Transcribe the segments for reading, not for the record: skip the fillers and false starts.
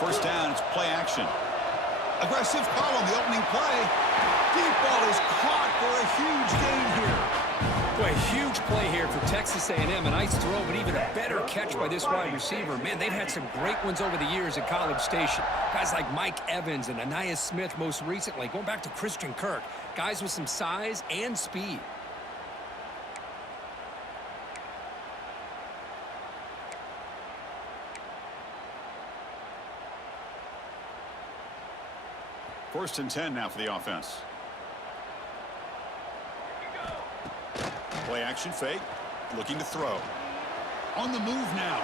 first down. It's play action. Aggressive call on the opening play. Deep ball is caught for a huge gain here. Boy, huge play here for Texas A&M. A nice throw, but even a better catch by this wide receiver. Man, they've had some great ones over the years at College Station. Guys like Mike Evans and Anais Smith most recently. Going back to Christian Kirk. Guys with some size and speed. First and 10 now for the offense. Play action fake. Looking to throw. On the move now.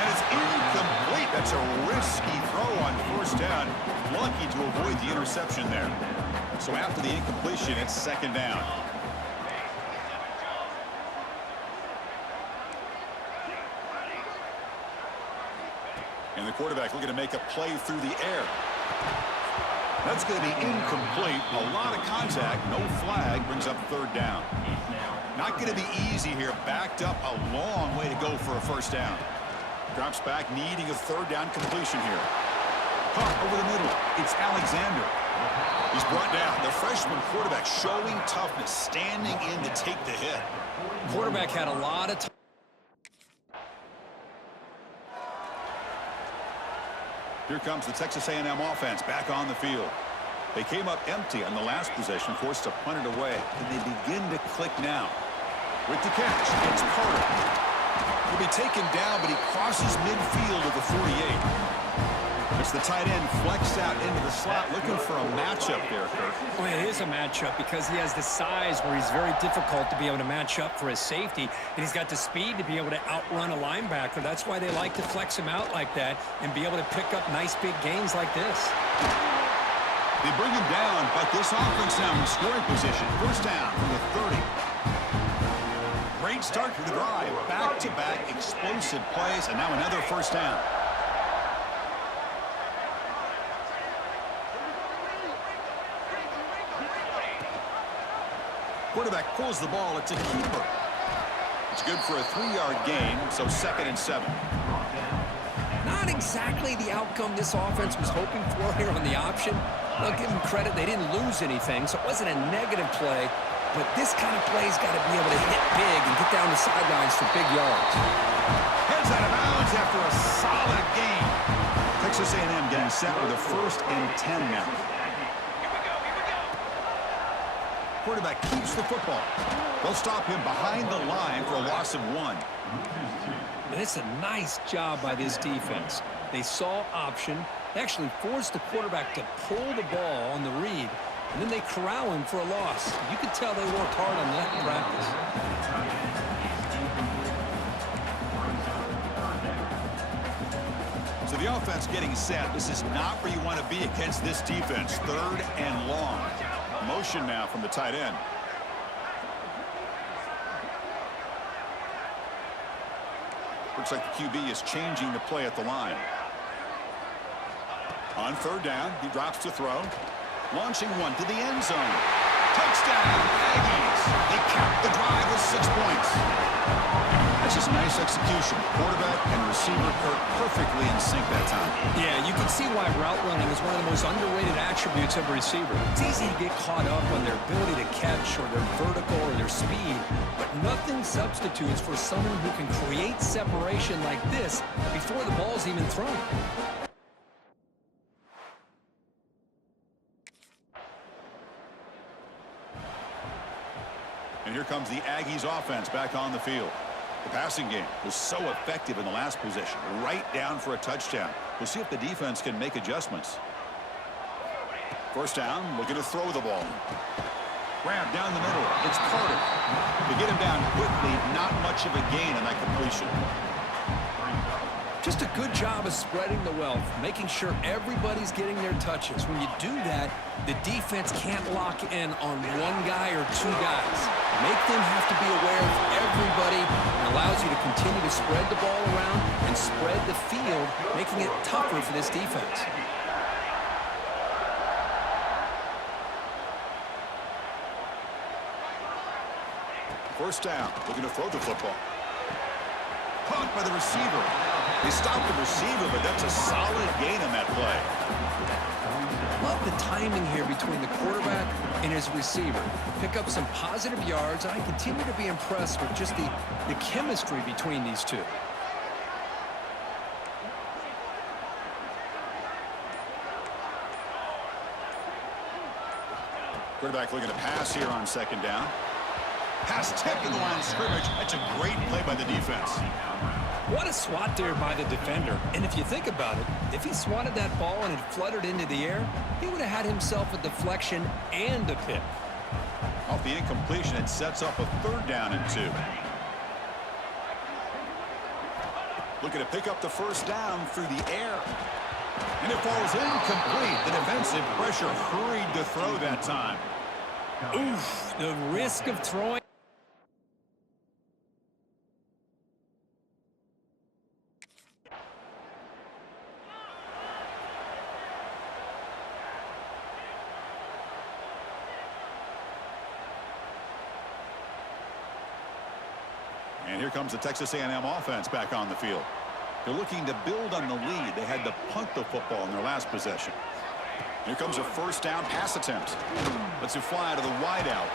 And it's incomplete. That's a risky throw on first down. Lucky to avoid the interception there. So after the incompletion, it's second down. And the quarterback looking to make a play through the air. That's going to be incomplete. A lot of contact. No flag. Brings up third down. Not going to be easy here. Backed up a long way to go for a first down. Drops back, needing a third down completion here. Caught over the middle. It's Alexander. He's brought down. The freshman quarterback showing toughness, standing in to take the hit. Quarterback had a lot of time. Here comes the Texas A&M offense back on the field. They came up empty on the last possession, forced to punt it away. And they begin to click now. With the catch, it's Carter. He'll be taken down, but he crosses midfield of the 48. It's the tight end flexed out into the slot, looking for a matchup there, Kirk. Well, it is a matchup because he has the size where he's very difficult to be able to match up for his safety, and he's got the speed to be able to outrun a linebacker. That's why they like to flex him out like that and be able to pick up nice big gains like this. They bring him down, but this offense now in scoring position. First down from the 30. Great start to the drive. Back-to-back explosive plays, and now another first down. Quarterback pulls the ball. It's a keeper. It's good for a 3-yard gain, so 2nd and 7. Not exactly the outcome this offense was hoping for here on the option. I'll give them credit. They didn't lose anything, so it wasn't a negative play. But this kind of play's got to be able to hit big and get down the sidelines for big yards. Heads out of bounds after a solid gain. Texas A&M getting set with a 1st and 10 now. Quarterback keeps the football. They'll stop him behind the line for a loss of 1. And it's a nice job by this defense. They saw option. They actually forced the quarterback to pull the ball on the read, and then they corral him for a loss. You could tell they worked hard on that in practice. So the offense getting set. This is not where you want to be against this defense. 3rd and long. Motion now from the tight end. Looks like the QB is changing the play at the line. On 3rd down, he drops to throw. Launching one to the end zone. Touchdown, Aggies. They cap the drive with 6 points. That's just nice execution. Quarterback and receiver Kirk perfectly in sync that time. Yeah, you can see why route running is one of the most underrated attributes of a receiver. It's easy to get caught up on their ability to catch or their vertical or their speed, but nothing substitutes for someone who can create separation like this before the ball's even thrown. And here comes the Aggies offense back on the field. The passing game was so effective in the last possession, right down for a touchdown. We'll see if the defense can make adjustments. First down, looking to throw the ball. Grab down the middle. It's Carter. To get him down quickly, not much of a gain on that completion. Just a good job of spreading the wealth, making sure everybody's getting their touches. When you do that, the defense can't lock in on one guy or 2 guys. Make them have to be aware of everybody and allows you to continue to spread the ball around and spread the field, making it tougher for this defense. First down, looking to throw the football. Caught by the receiver. They stopped the receiver, but that's a solid gain on that play. Love the timing here between the quarterback and his receiver. Pick up some positive yards, and I continue to be impressed with just the chemistry between these two. Quarterback looking to pass here on second down. Pass tipped to the line of scrimmage. That's a great play by the defense. What a swat there by the defender. And if you think about it, if he swatted that ball and it fluttered into the air, he would have had himself a deflection and a pick. Off the incompletion, it sets up a 3rd down and 2. Looking to pick up the 1st down through the air. And it falls incomplete. The defensive pressure hurried to throw that time. Oof, the risk of throwing. And here comes the Texas A&M offense back on the field. They're looking to build on the lead. They had to punt the football in their last possession. Here comes a 1st down pass attempt. Lets it fly to the wideout.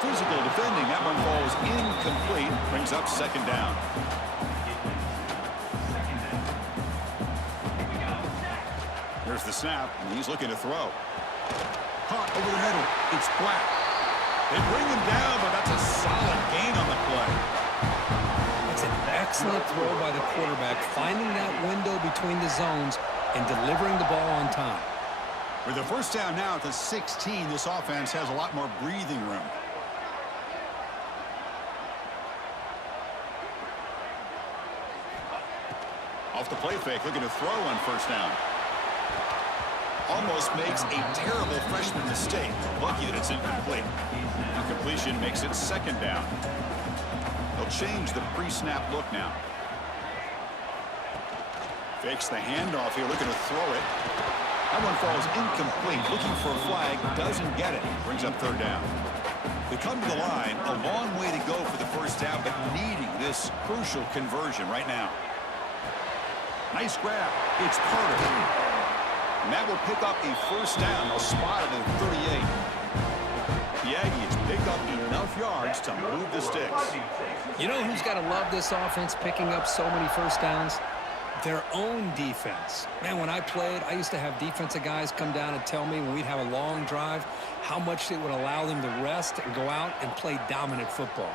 Physical defending. That one falls incomplete. Brings up 2nd down. Here's the snap, and he's looking to throw. Caught over the middle. It's Black. They bring him down, but that's a solid gain on the play. It's an excellent throw by the quarterback, finding that window between the zones and delivering the ball on time. With the 1st down now at the 16, this offense has a lot more breathing room. Off the play fake, looking to throw on 1st down. Almost makes a terrible freshman mistake. Lucky that it's incomplete. Incompletion makes it 2nd down. They'll change the pre-snap look now. Fakes the handoff here, looking to throw it. That one falls incomplete. Looking for a flag, doesn't get it. Brings up 3rd down. They come to the line, a long way to go for the 1st down, but needing this crucial conversion right now. Nice grab. It's Carter. And that will pick up a 1st down. They'll spot it at 38. The Aggies pick up enough yards to move the sticks. You know who's got to love this offense picking up so many 1st downs? Their own defense. Man, when I played, I used to have defensive guys come down and tell me when we'd have a long drive how much it would allow them to rest and go out and play dominant football.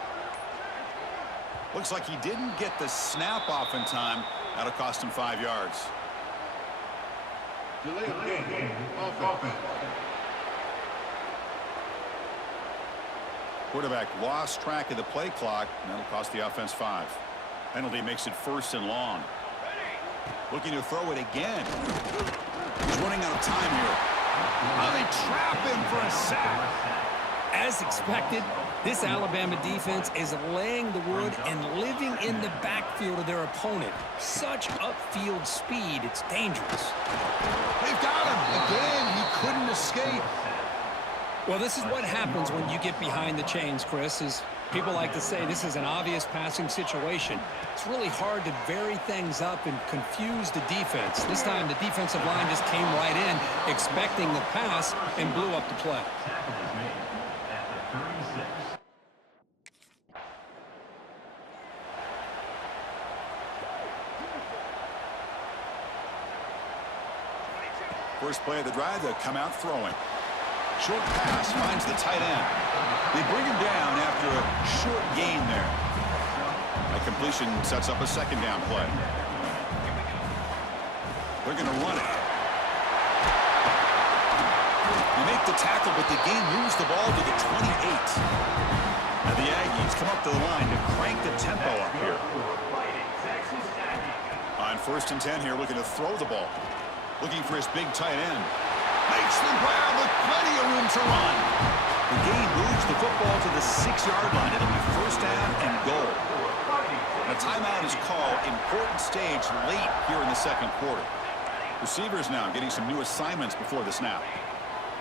Looks like he didn't get the snap off in time. That'll cost him 5 yards. Delay of game. Offense. Quarterback lost track of the play clock, and that'll cost the offense 5. Penalty makes it 1st and long. Looking to throw it again. He's running out of time here. Oh, they trap him for a sack. As expected, this Alabama defense is laying the wood and living in the backfield of their opponent. Such upfield speed, it's dangerous. They've got him. Again, he couldn't escape. Well, this is what happens when you get behind the chains, Chris. As people like to say, this is an obvious passing situation. It's really hard to vary things up and confuse the defense. This time, the defensive line just came right in, expecting the pass, and blew up the play. First play of the drive, they'll come out throwing. Short pass finds the tight end. They bring him down after a short gain there. That completion sets up a 2nd down play. They're going to run it. They make the tackle, but the game moves the ball to the 28. Now the Aggies come up to the line to crank the tempo up here. On 1st and 10 here, looking to throw the ball. Looking for his big tight end. Makes the grab with plenty of room to run. The game moves the football to the 6-yard line. It'll be 1st down and goal. A timeout is called. Important stage late here in the 2nd quarter. Receivers now getting some new assignments before the snap.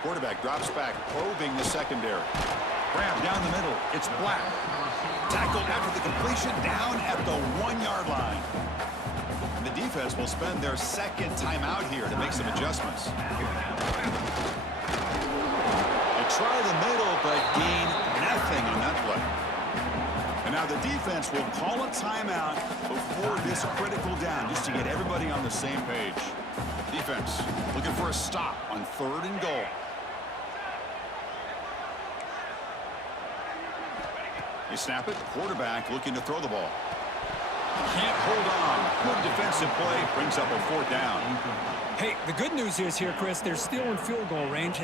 Quarterback drops back, probing the secondary. Grab down the middle. It's Black. Tackled after the completion, down at the 1-yard line. And the defense will spend their second timeout here to make some adjustments. They try the middle, but gain nothing on that play. And now the defense will call a timeout before this critical down, just to get everybody on the same page. Defense looking for a stop on 3rd and goal. They snap it. Quarterback looking to throw the ball. Can't hold on. Good defensive play. Brings up a 4th down. Hey, the good news is here, Chris, they're still in field goal range.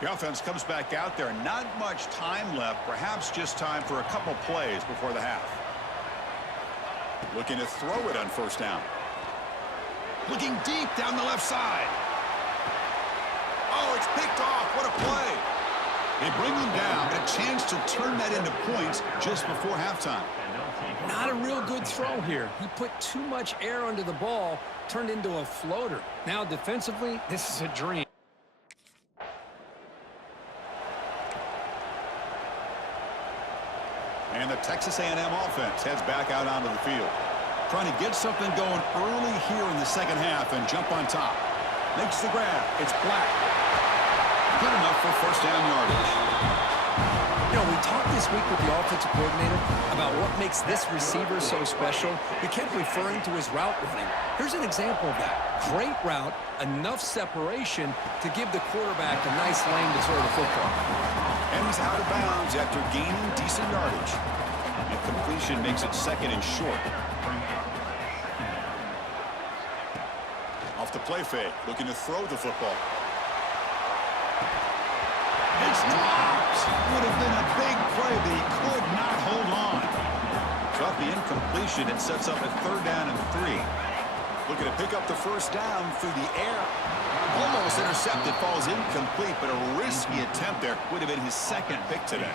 The offense comes back out there. Not much time left. Perhaps just time for a couple plays before the half. Looking to throw it on 1st down. Looking deep down the left side. Oh, it's picked off. What a play. They bring him down, but a chance to turn that into points just before halftime. Not a real good throw here. He put too much air under the ball, turned into a floater. Now defensively, this is a dream. And the Texas A&M offense heads back out onto the field. Trying to get something going early here in the second half and jump on top. Makes the grab. It's Black. Good enough for 1st down yardage. You know, we talked this week with the offensive coordinator about what makes this receiver so special. We kept referring to his route running. Here's an example of that. Great route, enough separation to give the quarterback a nice lane to throw the football. And he's out of bounds after gaining decent yardage. And completion makes it 2nd and short. Off the play fake, looking to throw the football. It's dropped. Would have been a big play, but he could not hold on. So off the incompletion, it sets up a 3rd down and 3. Looking to pick up the 1st down through the air. Almost intercepted, falls incomplete, but a risky attempt there. Would have been his 2nd pick today.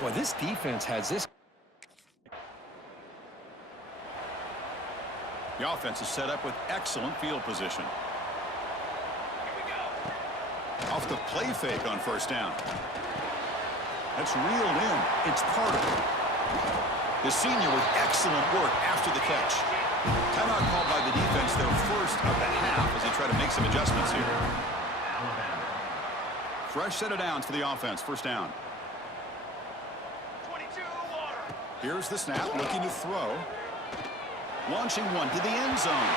Boy, this defense has this. The offense is set up with excellent field position. Off the play fake on 1st down. That's reeled in. It's part of it. The senior with excellent work after the catch. Timeout called by the defense, their 1st of the half, as they try to make some adjustments here. Fresh set of downs for the offense. 1st down. Here's the snap, looking to throw. Launching one to the end zone.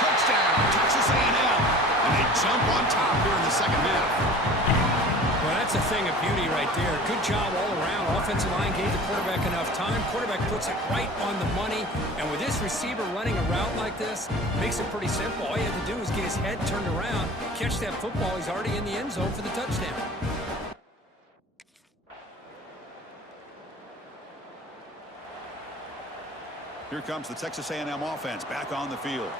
Touchdown, Texas A&M. And they jump on top here in the second half. Well, that's a thing of beauty right there. Good job all around. Offensive line gave the quarterback enough time. Quarterback puts it right on the money. And with this receiver running a route like this, makes it pretty simple. All you have to do is get his head turned around, catch that football. He's already in the end zone for the touchdown. Here comes the Texas A&M offense back on the field.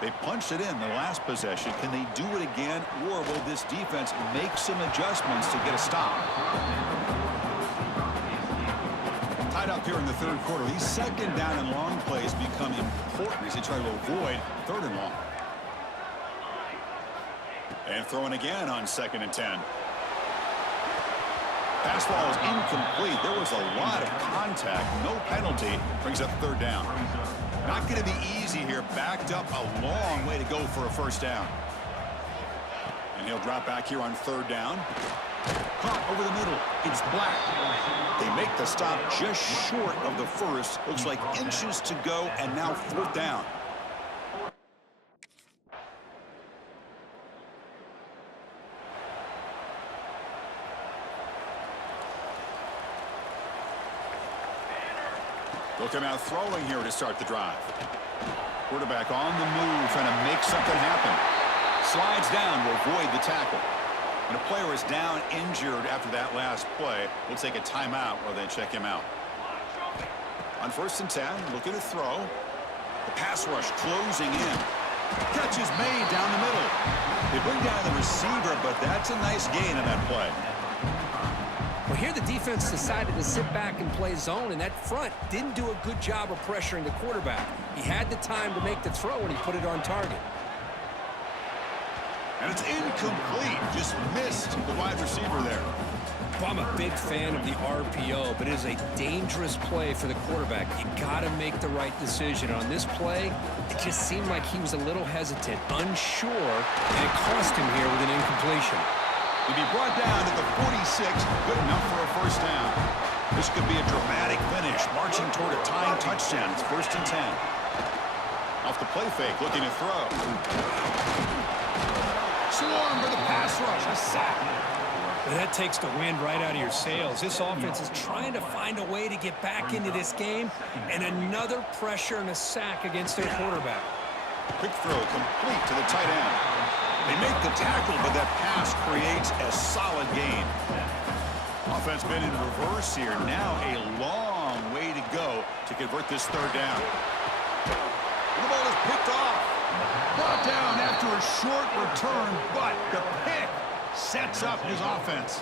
They punched it in the last possession. Can they do it again, or will this defense make some adjustments to get a stop? Tied up here in the 3rd quarter. These 2nd down and long plays become important as they try to avoid 3rd and long. And throwing again on 2nd and 10. Pass ball is incomplete. There was a lot of contact. No penalty. Brings up 3rd down. Not going to be easy here. Backed up a long way to go for a 1st down. And he'll drop back here on 3rd down. Caught over the middle. It's Black. They make the stop just short of the 1st. Looks like inches to go, and now 4th down. They'll come out throwing here to start the drive. Quarterback on the move, trying to make something happen. Slides down to avoid the tackle. When a player is down injured after that last play, we'll take a timeout while they check him out. On 1st and 10, looking to throw. The pass rush closing in. Catch is made down the middle. They bring down the receiver, but that's a nice gain on that play. Well, here the defense decided to sit back and play zone, and that front didn't do a good job of pressuring the quarterback. He had the time to make the throw, and he put it on target. And it's incomplete. Just missed the wide receiver there. Well, I'm a big fan of the RPO, but it is a dangerous play for the quarterback. You got to make the right decision. On this play, it just seemed like he was a little hesitant, unsure, and it cost him here with an incompletion. He'll be brought down at the 46, good enough for a first down. This could be a dramatic finish, marching toward a tying touchdown. It's 1st and 10. Off the play fake, looking to throw. Swarm for the pass rush, a sack. Well, that takes the wind right out of your sails. This offense is trying to find a way to get back into this game, and another pressure and a sack against their quarterback. Quick throw complete to the tight end. They make the tackle, but that pass creates a solid gain. Offense been in reverse here. Now a long way to go to convert this third down. The ball is picked off. Brought down after a short return, but the pick sets up his offense.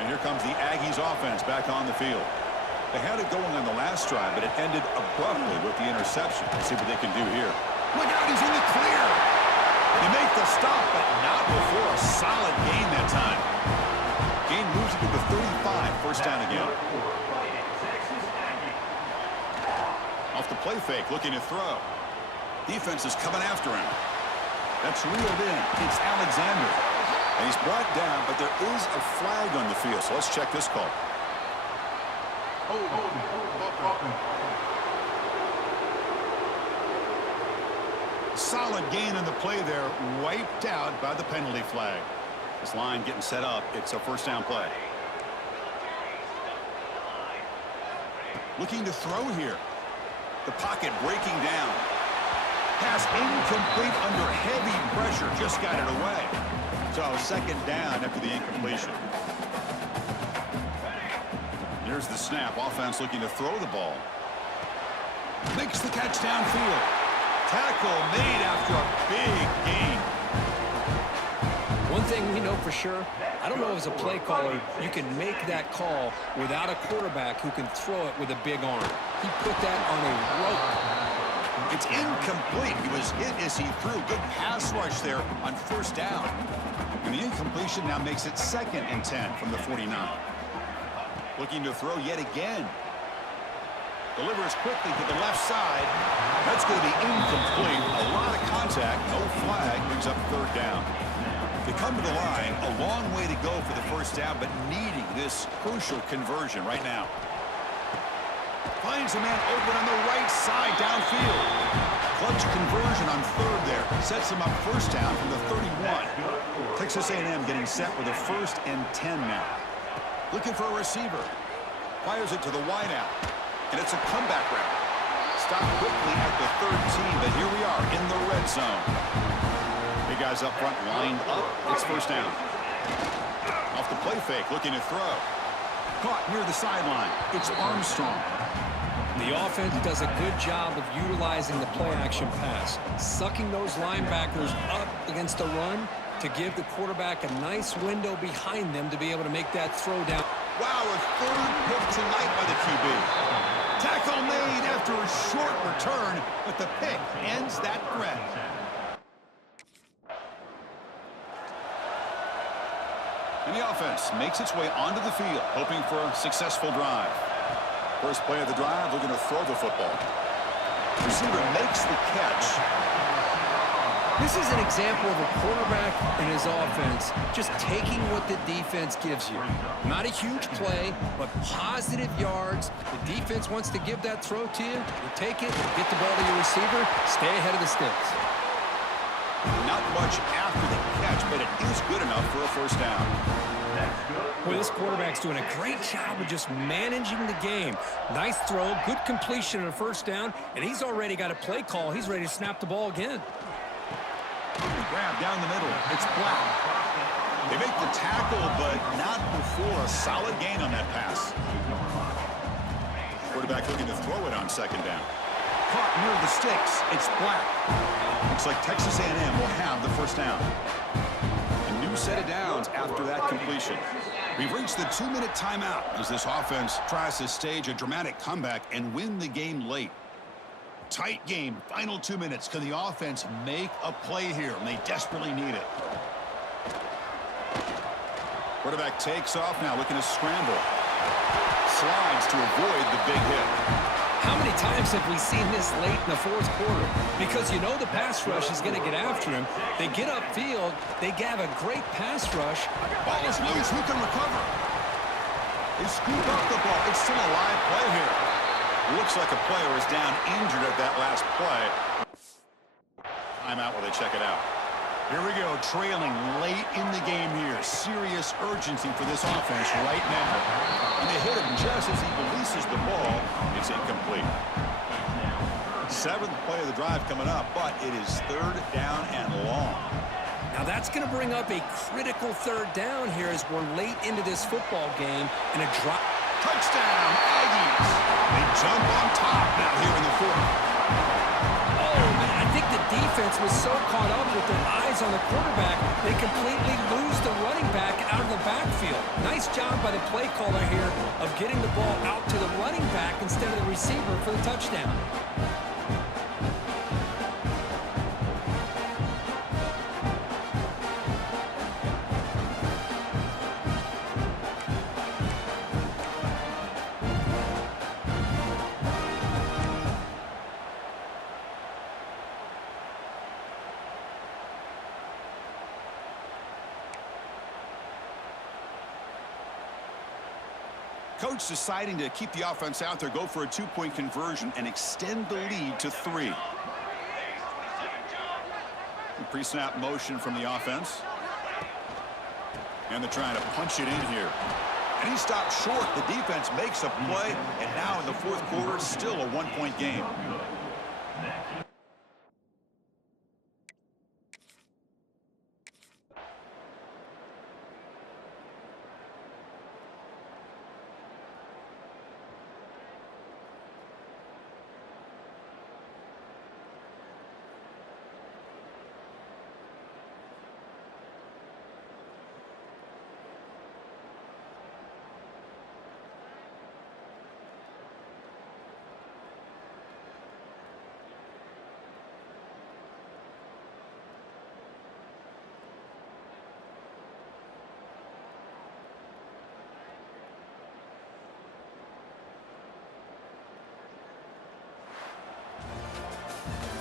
And here comes the Aggies offense back on the field. They had it going on the last drive, but it ended abruptly with the interception. Let's see what they can do here. Look out, he's in the clear. They make the stop, but not before a solid gain that time. Gain moves it to the 35, first down again. Off the play fake, looking to throw. Defense is coming after him. That's reeled in. It's Alexander. And he's brought down, but there is a flag on the field, so let's check this call. Solid gain on the play there, wiped out by the penalty flag. This line getting set up. It's a first down play. Looking to throw here. The pocket breaking down. Pass incomplete under heavy pressure. Just got it away. So second down after the incompletion. Here's the snap. Offense looking to throw the ball. Makes the catch downfield. Tackle made after a big gain. One thing we know for sure, I don't know as a play caller, you can make that call without a quarterback who can throw it with a big arm. He put that on a rope. It's incomplete. He was hit as he threw. Good pass rush there on first down. And the incompletion now makes it 2nd and 10 from the 49. Looking to throw yet again. Delivers quickly to the left side. That's going to be incomplete. A lot of contact. No flag. Brings up third down. They come to the line. A long way to go for the first down, but needing this crucial conversion right now. Finds a man open on the right side downfield. Clutch conversion on third there. Sets him up first down from the 31. Texas A&M getting set with a 1st and 10 now. Looking for a receiver. Fires it to the wideout. And it's a comeback route. Stopped quickly at the 13, but here we are in the red zone. Big guys up front lined up. It's first down. Off the play fake, looking to throw. Caught near the sideline. It's Armstrong. The offense does a good job of utilizing the play-action pass, sucking those linebackers up against the run to give the quarterback a nice window behind them to be able to make that throw down. Wow, a third pick tonight by the QB. Tackle made after a short return, but the pick ends that threat. And the offense makes its way onto the field, hoping for a successful drive. First play of the drive, looking to throw the football. Receiver makes the catch. This is an example of a quarterback and his offense just taking what the defense gives you. Not a huge play, but positive yards. The defense wants to give that throw to you. You take it, get the ball to your receiver, stay ahead of the sticks. Not much after the catch, but it is good enough for a first down. Well, this quarterback's doing a great job of just managing the game. Nice throw, good completion on a first down, and he's already got a play call. He's ready to snap the ball again. Grab down the middle. It's Black. They make the tackle, but not before a solid gain on that pass. Quarterback looking to throw it on second down. Caught near the sticks. It's Black. Looks like Texas A&M will have the first down. A new set of downs after that completion. We've reached the 2-minute timeout as this offense tries to stage a dramatic comeback and win the game late. Tight game. Final 2 minutes. Can the offense make a play here? And they desperately need it. Quarterback takes off now, looking to scramble. Slides to avoid the big hit. How many times have we seen this late in the fourth quarter? Because you know the pass rush is going to get after him. They get upfield. They have a great pass rush. Ball is loose. Who can recover? They scoop up the ball. It's still a live play here. Looks like a player is down injured at that last play. Timeout while they check it out. Here we go, trailing late in the game here. Serious urgency for this offense right now. And they hit him just as he releases the ball. It's incomplete. Seventh play of the drive coming up, but it is third down and long. Now that's going to bring up a critical third down here as we're late into this football game and a drop. Touchdown, Aggies. They jump on top now here in the fourth. Oh, man, I think the defense was so caught up with their eyes on the quarterback, they completely lose the running back out of the backfield. Nice job by the play caller here of getting the ball out to the running back instead of the receiver for the touchdown. Coach deciding to keep the offense out there, go for a two-point conversion, and extend the lead to 3. Pre-snap motion from the offense. And they're trying to punch it in here. And he stopped short. The defense makes a play, and now in the fourth quarter, still a one-point game.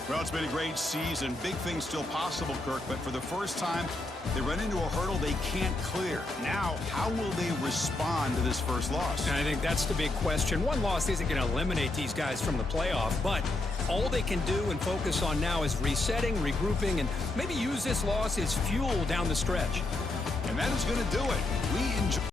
Well, it's been a great season. Big things still possible, Kirk, but for the first time, they run into a hurdle they can't clear. Now, how will they respond to this first loss? And I think that's the big question. One loss isn't going to eliminate these guys from the playoff, but all they can do and focus on now is resetting, regrouping, and maybe use this loss as fuel down the stretch. And that is going to do it. We enjoy